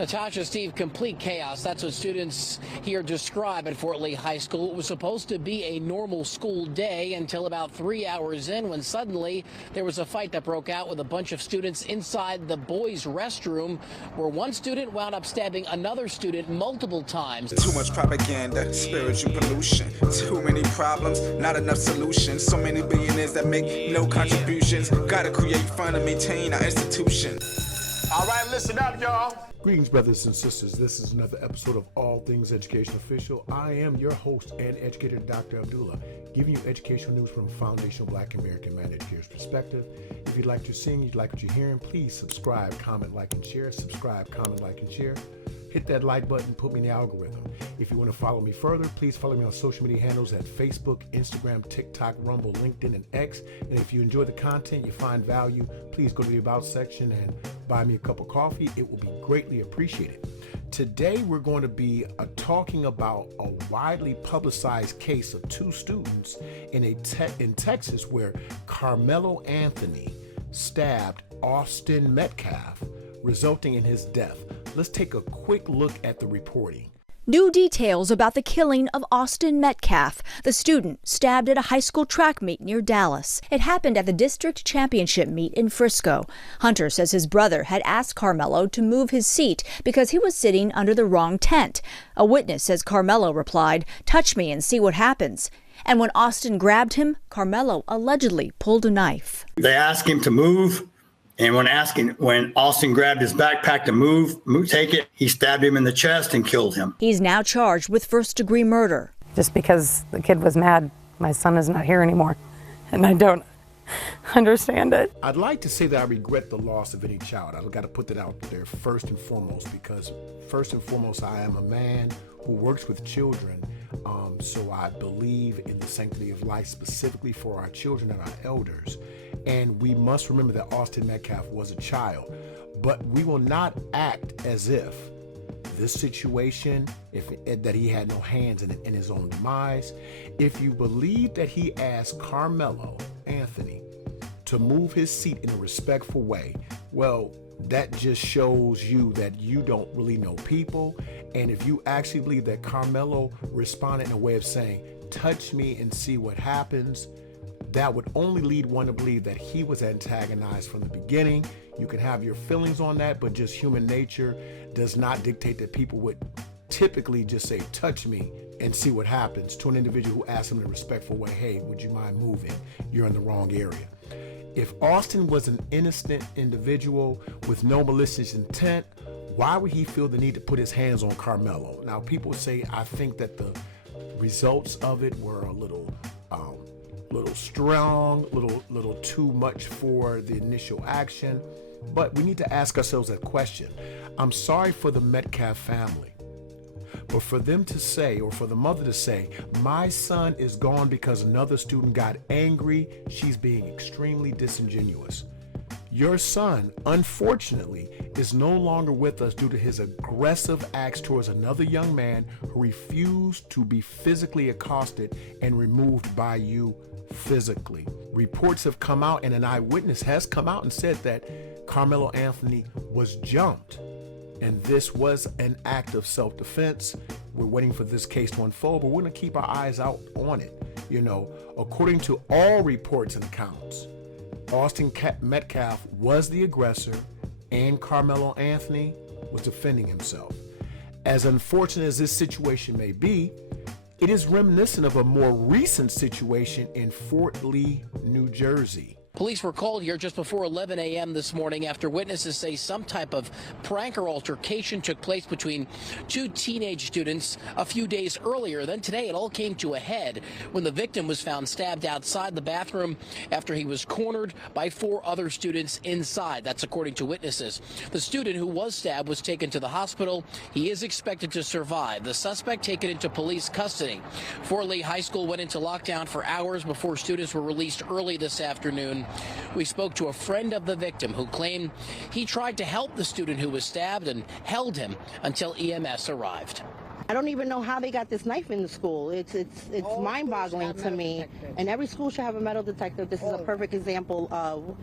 Natasha, Steve, complete chaos. That's what students here describe at Fort Lee High School. It was supposed to be a normal school day until about 3 hours in, when suddenly there was a fight that broke out with a bunch of students inside the boys' restroom, where one student wound up stabbing another student multiple times. Too much propaganda, spiritual pollution, too many problems, not enough solutions. So many billionaires that make no contributions. Gotta create fun and maintain our institution. All right, listen up, y'all. Greetings, brothers and sisters. This is another episode of All Things Education Official. I am your host and educator, DrAbdullah, giving you educational news from a foundational Black American man educator's perspective. If you'd like to sing, you'd like what you're hearing, please subscribe, comment, like, and share. Subscribe, comment, like, and share. Hit that like button, put me in the algorithm. If you want to follow me further, please follow me on social media handles at Facebook, Instagram, TikTok, Rumble, LinkedIn, and X. And if you enjoy the content, you find value, please go to the About section and buy me a cup of coffee. It will be greatly appreciated. Today, we're going to be talking about a widely publicized case of two students in Texas where Carmelo Anthony stabbed Austin Metcalf, resulting in his death. Let's take a quick look at the reporting. New details about the killing of Austin Metcalf, the student stabbed at a high school track meet near Dallas. It happened at the district championship meet in Frisco. Hunter says his brother had asked Carmelo to move his seat because he was sitting under the wrong tent. A witness says Carmelo replied, "Touch me and see what happens." And when Austin grabbed him, Carmelo allegedly pulled a knife. They asked him to move. And when Austin grabbed his backpack to take it, he stabbed him in the chest and killed him. He's now charged with first-degree murder. Just because the kid was mad, my son is not here anymore, and I don't understand it. I'd like to say that I regret the loss of any child. I've got to put that out there first and foremost, because first and foremost, I am a man who works with children. So I believe in the sanctity of life, specifically for our children and our elders. And we must remember that Austin Metcalf was a child, but we will not act as if this situation, that he had no hands in his own demise. If you believe that he asked Carmelo Anthony to move his seat in a respectful way, well, that just shows you that you don't really know people. And if you actually believe that Carmelo responded in a way of saying, "Touch me and see what happens," that would only lead one to believe that he was antagonized from the beginning. You can have your feelings on that, but just human nature does not dictate that people would typically just say, "Touch me and see what happens," to an individual who asks him in a respectful way, "Hey, would you mind moving? You're in the wrong area." If Austin was an innocent individual with no malicious intent, why would he feel the need to put his hands on Carmelo? Now, people say, I think that the results of it were a little strong, little too much for the initial action. But we need to ask ourselves that question. I'm sorry for the Metcalf family, but for them to say, or for the mother to say, "My son is gone because another student got angry," she's being extremely disingenuous. Your son, unfortunately, is no longer with us due to his aggressive acts towards another young man who refused to be physically accosted and removed by you physically. Reports have come out, and an eyewitness has come out and said that Carmelo Anthony was jumped, and this was an act of self-defense. We're waiting for this case to unfold, but we're going to keep our eyes out on it. According to all reports and accounts, Austin Metcalf was the aggressor, and Carmelo Anthony was defending himself. As unfortunate as this situation may be, it is reminiscent of a more recent situation in Fort Lee, New Jersey. Police were called here just before 11 a.m. this morning after witnesses say some type of prank or altercation took place between two teenage students a few days earlier. Then today it all came to a head when the victim was found stabbed outside the bathroom after he was cornered by 4 other students inside. That's according to witnesses. The student who was stabbed was taken to the hospital. He is expected to survive. The suspect taken into police custody. Fort Lee High School went into lockdown for hours before students were released early this afternoon. We spoke to a friend of the victim who claimed he tried to help the student who was stabbed and held him until EMS arrived. I don't even know how they got this knife in the school. It's mind-boggling to me. And every school should have a metal detector. This is a perfect example of,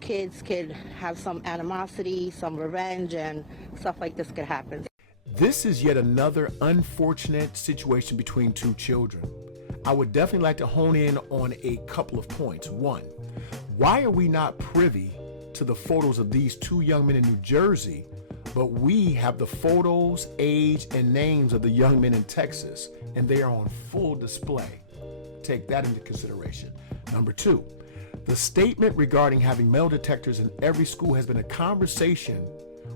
kids could have some animosity, some revenge, and stuff like this could happen. This is yet another unfortunate situation between two children. I would definitely like to hone in on a couple of points. One, why are we not privy to the photos of these two young men in New Jersey, but we have the photos, age, and names of the young men in Texas, and they are on full display? Take that into consideration. Number two, the statement regarding having metal detectors in every school has been a conversation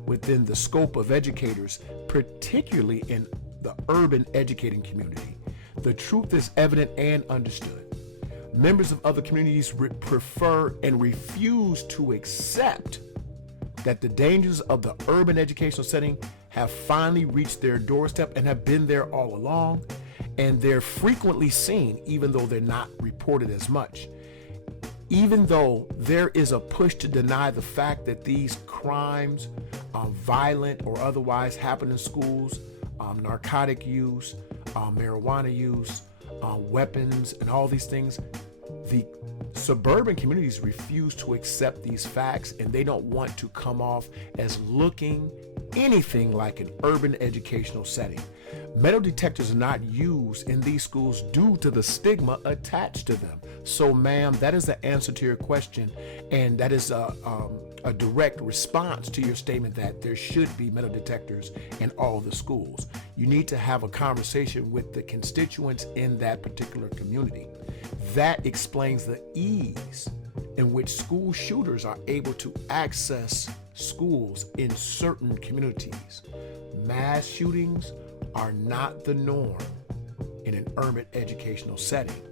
within the scope of educators, particularly in the urban educating community. The truth is evident and understood. Members of other communities prefer and refuse to accept that the dangers of the urban educational setting have finally reached their doorstep and have been there all along, and they're frequently seen even though they're not reported as much. Even though there is a push to deny the fact that these crimes, violent or otherwise, happen in schools, narcotic use, marijuana use, weapons, and all these things, the suburban communities refuse to accept these facts, and they don't want to come off as looking anything like an urban educational setting. Metal detectors are not used in these schools due to the stigma attached to them. So, ma'am, that is the answer to your question, and that is a direct response to your statement that there should be metal detectors in all the schools. You need to have a conversation with the constituents in that particular community. That explains the ease in which school shooters are able to access schools in certain communities. Mass shootings are not the norm in an urban educational setting.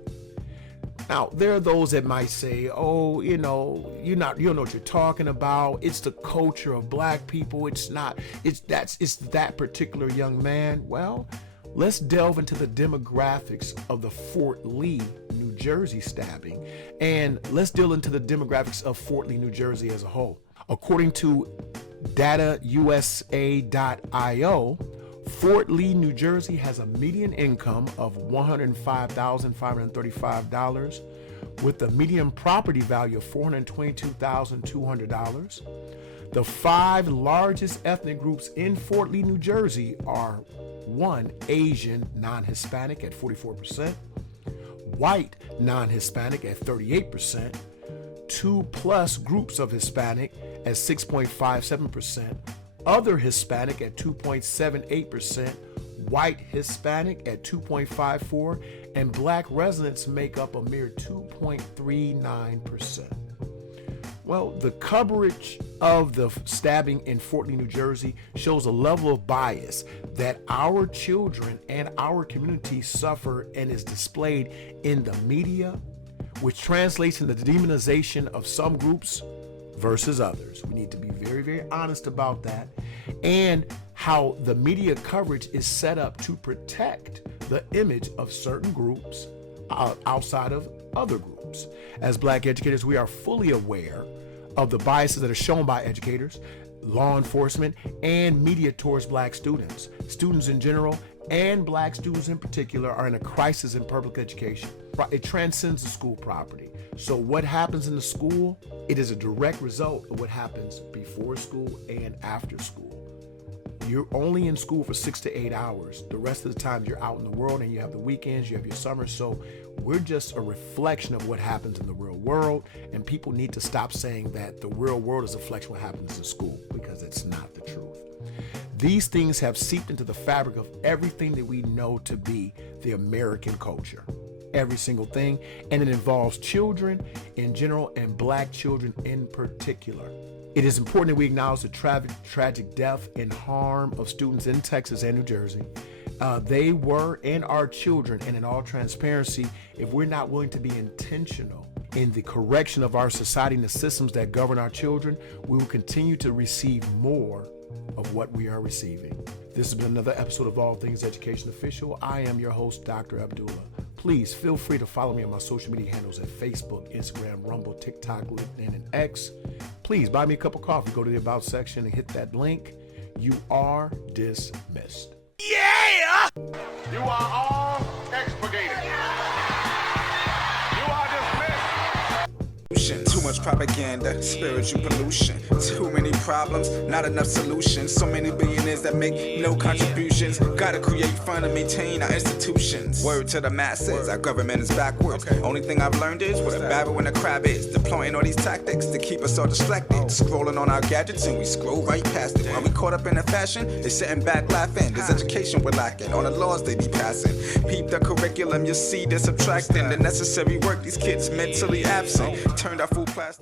Now, there are those that might say, oh, you don't know what you're talking about. It's the culture of black people. It's that particular young man. Well, let's delve into the demographics of the Fort Lee, New Jersey stabbing, and let's deal into the demographics of Fort Lee, New Jersey as a whole. According to datausa.io, Fort Lee, New Jersey has a median income of $105,535 with a median property value of $422,200. The 5 largest ethnic groups in Fort Lee, New Jersey are 1, Asian non-Hispanic at 44%, white non-Hispanic at 38%, 2+ groups of Hispanic at 6.57%, other Hispanic at 2.78%, white Hispanic at 2.54%, and black residents make up a mere 2.39%. Well, the coverage of the stabbing in Fort Lee, New Jersey shows a level of bias that our children and our community suffer and is displayed in the media, which translates into the demonization of some groups versus others. We need to be very, very honest about that, and how the media coverage is set up to protect the image of certain groups outside of other groups. As black educators, we are fully aware of the biases that are shown by educators, law enforcement, and media towards black students. Students in general and black students in particular are in a crisis in public education. It transcends the school property. So what happens in the school, it is a direct result of what happens before school and after school. You're only in school for 6 to 8 hours. The rest of the time you're out in the world, and you have the weekends, you have your summer. So we're just a reflection of what happens in the real world, and people need to stop saying that the real world is a reflection of what happens in school, because it's not the truth. These things have seeped into the fabric of everything that we know to be the American culture. Every single thing, and it involves children in general and black children in particular. It is important that we acknowledge the tragic death and harm of students in Texas and New Jersey. They were and are children, and in all transparency, if we're not willing to be intentional in the correction of our society and the systems that govern our children, we will continue to receive more of what we are receiving. This has been another episode of All Things Education Official. I am your host, DrAbdullah. Please feel free to follow me on my social media handles at Facebook, Instagram, Rumble, TikTok, LinkedIn, and X. Please buy me a cup of coffee. Go to the About section and hit that link. You are dismissed. Yeah! You are all expurgated. You are dismissed. Too much propaganda, spiritual pollution. Too many problems, not enough solutions. So many billionaires that make no contributions. Gotta create fun and maintain our institutions. Word to the masses, our government is backwards. Only thing I've learned is what a barrel and a crab is. Deploying all these tactics to keep us all distracted. Scrolling on our gadgets and we scroll right past it. While we caught up in the fashion, they sitting back laughing. This education we're lacking, all the laws they be passing. Peep the curriculum, you see they're subtracting the necessary work. These kids mentally absent. Turned our food plastic.